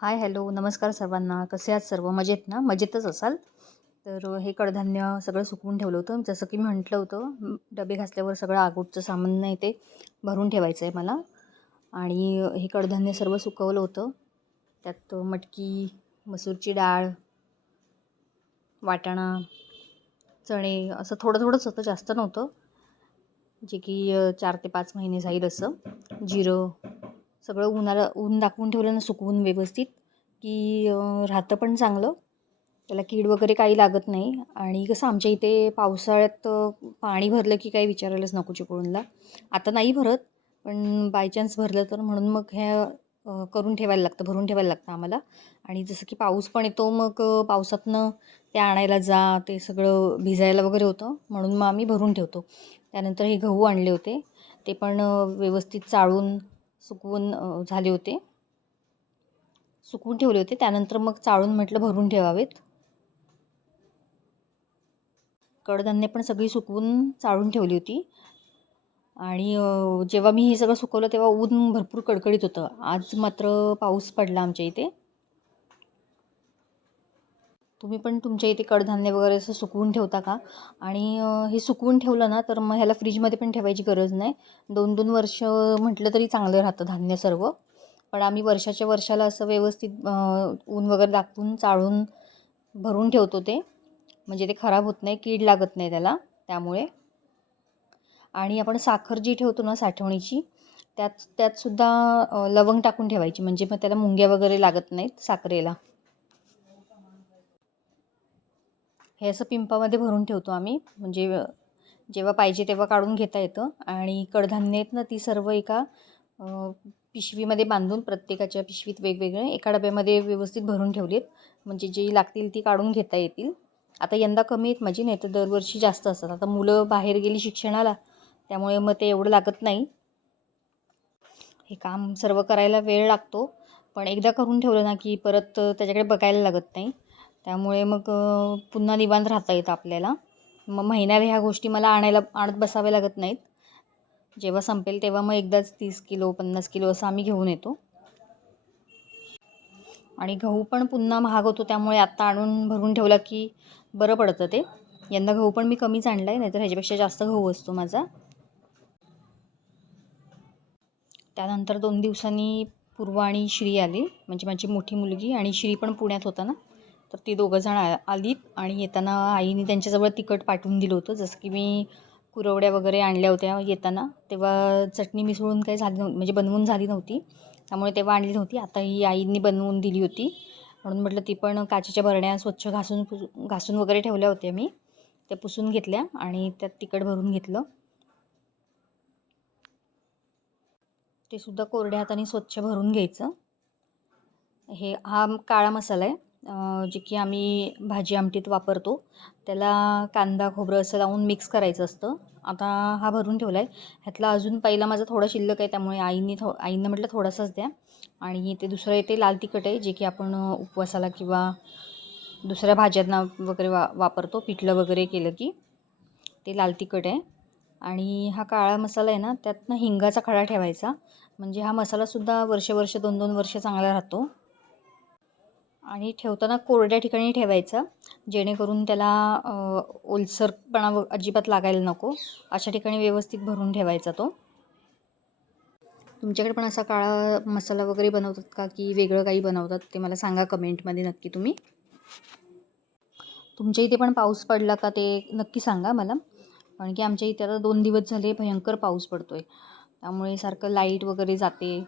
Hi hello नमस्कार सर्वांना. कसे आहात सर्व? मजेत ना? मजेतच असाल. तर हे कडधान्य सगळं सुकवून ठेवलं होतं. जसं की मी म्हटलं होतं, डबे घासल्यावर सगळं आगोटचं सामान नाही ते भरून ठेवायचं आहे मला. आणि हे कडधान्य सर्व सुकवलं होतं. त्यात मटकी, मसूरची डाळ, वाटाणा, चणे असं थोडं थोडंच होतं, जास्त नव्हतं. जे की 4 ते 5 महिने जाईल असं. जिरं सगळं ऊन दाखवून ठेवलं ना सुकवून व्यवस्थित, की राहतं पण चांगलं. त्याला कीड वगैरे काही लागत नाही. आणि कसं आमच्या इथे पावसाळ्यात पाणी भरलं की काही विचारायलाच नको चिपळूणला. आता नाही भरत, पण बाय चान्स भरलं तर म्हणून मग हे करून ठेवायला लागतं, भरून ठेवायला लागतं आम्हाला. आणि जसं की पाऊस पण येतो, मग पावसातनं ते आणायला जा, ते सगळं भिजायला वगैरे होतं, म्हणून मग आम्ही भरून ठेवतो. त्यानंतर हे गहू आणले होते, ते पण व्यवस्थित चाळून सुकवून झाले होते, सुकवून ठेवले होते. त्यानंतर मग चाळून म्हटलं भरून ठेवावेत. कडधान्य पण सगळी सुकवून चाळून ठेवली होती. आणि जेव्हा मी हे सगळं सुकवलं तेव्हा ऊन भरपूर कडकडीत होतं. आज मात्र पाऊस पडला आमच्या इथे. तुम्ही पण तुमच्या इथे कडधान्य वगैरे असं सुकवून ठेवता का? आणि हे सुकवून ठेवलं ना तर मग ह्याला फ्रीजमध्ये पण ठेवायची गरज नाही. 2-2 वर्ष म्हटलं तरी चांगलं राहतं धान्य सर्व. पण आम्ही वर्षाच्या वर्षाला असं व्यवस्थित ऊन वगैरे दाखवून चाळून भरून ठेवतो ते. म्हणजे ते खराब होत नाही, कीड लागत नाही त्याला त्यामुळे. आणि आपण साखर जी ठेवतो ना साठवणीची, त्यातसुद्धा लवंग टाकून ठेवायची, म्हणजे मग त्याला मुंग्या वगैरे लागत नाहीत साखरेला. हे असं पिंपामध्ये भरून ठेवतो आम्ही, म्हणजे जेव्हा पाहिजे तेव्हा काढून घेता येतं. आणि कडधान्य आहेत ना ती सर्व एका पिशवीमध्ये बांधून, प्रत्येकाच्या पिशवीत वेगवेगळे एका डब्यामध्ये व्यवस्थित भरून ठेवलीत, म्हणजे जी लागतील ती काढून घेता येतील. आता यंदा कमी आहेत माझी, नाही तर दरवर्षी जास्त असतात. आता मुलं बाहेर गेली शिक्षणाला, त्यामुळे मग ते एवढं लागत नाही. हे काम सर्व करायला वेळ लागतो, पण एकदा करून ठेवलं ना की परत त्याच्याकडे बघायला लागत नाही. त्यामुळे मग पुन्हा निवांत राहता येतं आपल्याला. मग महिन्याला ह्या गोष्टी मला आणत बसाव्या लागत नाहीत. जेव्हा संपेल तेव्हा मग एकदाच 30 किलो 50 किलो असं आम्ही घेऊन येतो. आणि गहू पण पुन्हा महाग होतो, त्यामुळे आत्ता आणून भरून ठेवला की बरं पडतं ते. यंदा गहू पण मी कमीच आणला आहे, नाहीतर ह्याच्यापेक्षा जास्त गहू असतो माझा. त्यानंतर 2 दिवसांनी पूर्वा आणि श्री आली, म्हणजे माझी मोठी मुलगी. आणि श्री पण पुण्यात होता ना, तर ती दोघंजण आलीत. आणि येताना आईने त्यांच्याजवळ तिखट पाठवून दिलं होतं. जसं की मी कुरवड्या वगैरे आणल्या होत्या येताना, तेव्हा चटणी मिसळून काही झाली नव्हती, म्हणजे बनवून झाली नव्हती, त्यामुळे तेव्हा आणली नव्हती. आता ही आईंनी बनवून दिली होती, म्हणून म्हटलं ती पण. काचेच्या भरण्या स्वच्छ घासून वगैरे ठेवल्या होत्या मी, त्या पुसून घेतल्या आणि त्यात तिखट भरून घेतलं. ते सुद्धा कोरड्या हाताने स्वच्छ भरून घ्यायचं. हा काळा मसाला आहे, जे की आम्ही भाजी आमटीत वापरतो. त्याला कांदा खोबरं असं लावून मिक्स करायचं असतं. आता हा भरून ठेवला आहे. ह्यातला अजून पहिला माझा थोडा शिल्लक आहे, त्यामुळे आईनं म्हटलं थोडासाच द्या. आणि ते दुसरं येते लाल तिखट आहे, जे की आपण उपवासाला किंवा दुसऱ्या भाज्यांना वगैरे वापरतो, पिठलं वगैरे केलं की. ते लाल तिखट आहे. आणि हा काळा मसाला आहे ना, त्यात हिंगाचा खडा ठेवायचा, म्हणजे हा मसालासुद्धा वर्ष 2-2 वर्ष चांगला राहतो. आणि ठेवताना कोरड्या ठिकाणी ठेवायचा, जेणेकरून त्याला ओलसरपणा अजिबात लागायला नको, अशा ठिकाणी व्यवस्थित भरून ठेवायचा तो. तुमच्याकडे पण असा काळा मसाला वगैरे बनवतात का, की वेगळं काही बनवतात? ते मला सांगा कमेंटमध्ये नक्की तुम्ही. तुमच्या इथे पण पाऊस पडला का ते नक्की सांगा मला, कारण की आमच्या इथे आता 2 दिवस झाले भयंकर पाऊस पडतो आहे, त्यामुळे सारखं लाईट वगैरे जाते.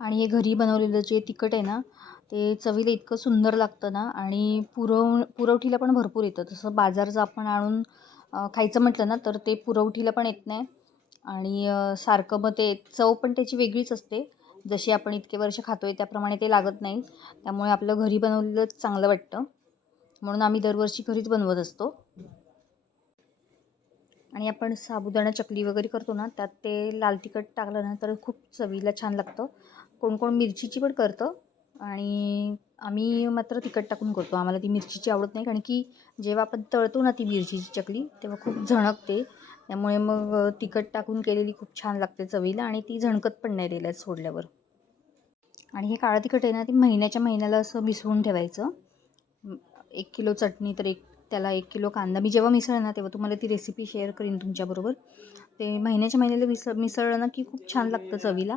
आणि हे घरी बनवलेलं जे तिखट आहे ना, ते चवीला इतकं सुंदर लागतं ना. आणि पुरवठीला पण भरपूर येतं. तसं बाजारचं आपण आणून खायचं म्हटलं ना, तर ते पुरवठीला पण येत नाही. आणि सारखं मग ते चव पण त्याची वेगळीच असते, जशी आपण इतके वर्ष खातो आहे त्याप्रमाणे ते लागत नाही. त्यामुळे आपलं घरी बनवलेलंच चांगलं वाटतं, म्हणून आम्ही दरवर्षी घरीच बनवत असतो. आणि आपण साबुदाणा चकली वगैरे करतो ना, त्यात ते लाल तिखट टाकलं ना तर खूप चवीला छान लागतं. कोण कोण मिरचीची पण करतं, आणि आम्ही मात्र तिखट टाकून करतो. आम्हाला ती मिरचीची आवडत नाही, कारण की जेव्हा आपण तळतो ना ती मिरचीची चकली, तेव्हा खूप झणकते. त्यामुळे मग तिखट टाकून केलेली खूप छान लागते चवीला, आणि ती झणकत पण नाही तेलात सोडल्यावर. आणि हे काळं तिखट आहे ना, ते महिन्याला असं मिसळून ठेवायचं. 1 किलो चटणी तर त्याला 1 किलो कांदा. मी जेव्हा मिसळेन ना तेव्हा तुम्हाला ती रेसिपी शेअर करीन तुमच्याबरोबर. ते महिन्याला मिसळलं ना की खूप छान लागतं चवीला.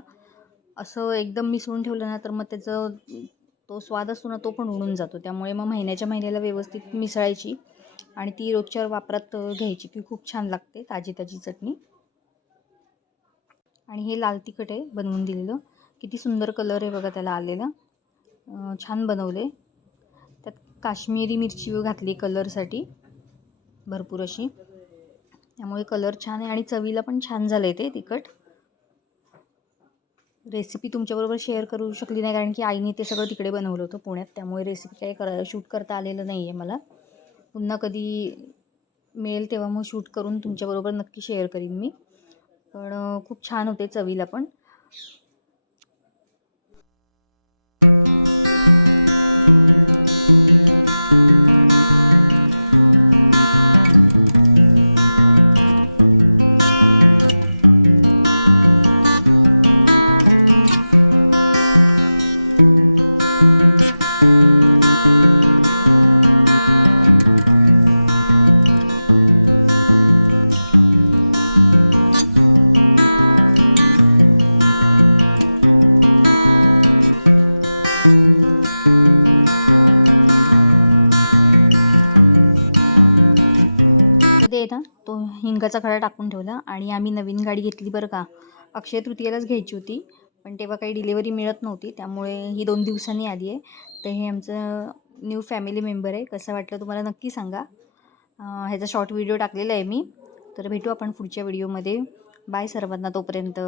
असं एकदम मिसळून ठेवलं ना तर मग त्याचं तो स्वाद असतो ना तो पण उडून जातो. त्यामुळे मग महिन्याला व्यवस्थित मिसळायची आणि ती रोजच्या वापरात घ्यायची की खूप छान लागते ताजी चटणी. आणि हे लाल तिखट आहे बनवून दिलेलं. किती सुंदर कलर आहे बघा त्याला आलेला. छान बनवले. त्यात काश्मीरी मिरची घातली कलरसाठी भरपूर अशी, त्यामुळे कलर छान आहे आणि चवीला पण छान झालं आहे ते तिखट. रेसिपी तुमच्याबरोबर शेअर करू शकली नाही कारण की आईने ते सगळं तिकडे बनवलं होतं पुण्यात. त्यामुळे रेसिपी काही शूट करता आलेलं नाही आहे मला. पुन्हा कधी मिळेल तेव्हा मग शूट करून तुमच्याबरोबर नक्की शेअर करीन मी. पण खूप छान होते चवीला पण. ते ना तो हिंगाचा खडा टाकून ठेवला आणि आम्ही नवीन गाडी घेतली बरं का. अक्षय तृतीयेलाच घ्यायची होती पण तेव्हा काही डिलिव्हरी मिळत नव्हती, त्यामुळे ही 2 दिवसांनी आली आहे. तर हे आमचं न्यू फॅमिली मेंबर आहे. कसं वाटलं तुम्हाला नक्की सांगा. ह्याचा शॉर्ट व्हिडिओ टाकलेला आहे मी. तर भेटू आपण पुढच्या व्हिडिओमध्ये. बाय सर्वांना तोपर्यंत.